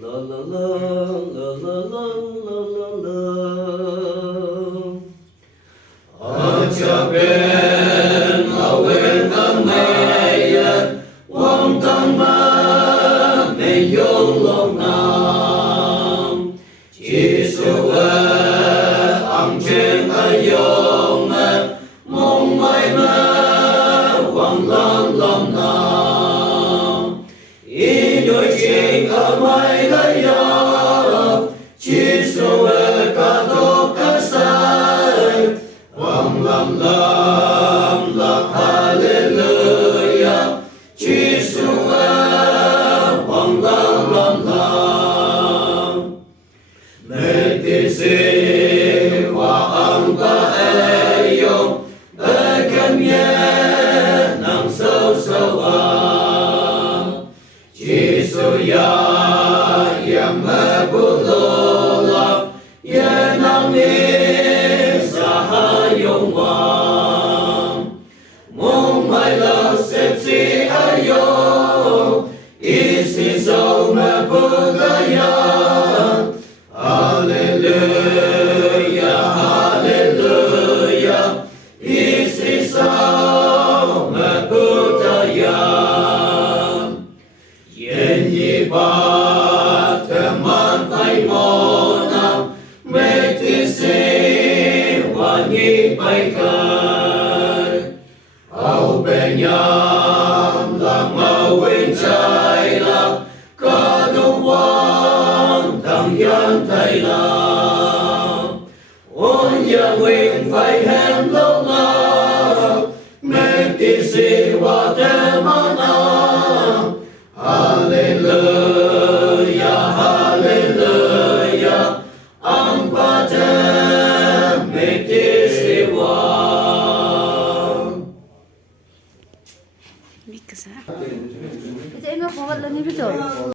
la la la la la la la la la. Acaben lawen kamayan wang tama me yong long nam chỉ số ang chen ayong mong mai ma wang lam lam nam ý đôi chuyện ở mai lấy ya chỉ số cả tốt cả sai wang lam lam la hallelujah chỉ số wang lam lam lam mẹ ti si wa ang ka ayong akan ye nang sâu sâu chỉ số ya yang ma bu lo la ye nang ni sa ha yong wang mong mai la se si ayong isi so ma bu ga ya Hallelujah, hallelujah, isi sama budaya. Yen yi ba teman pai mona, meti si wangi baikan. Au benyam lang mawin chai la, kadung wang tang yan thay la. Ôn ya nguyện phải hẹn lâu la, mẹ ti si wa te mana. Hallelujah, hallelujah, ang pa te mẹ ti si wa. Bisa ini mau bawa lagi bisa.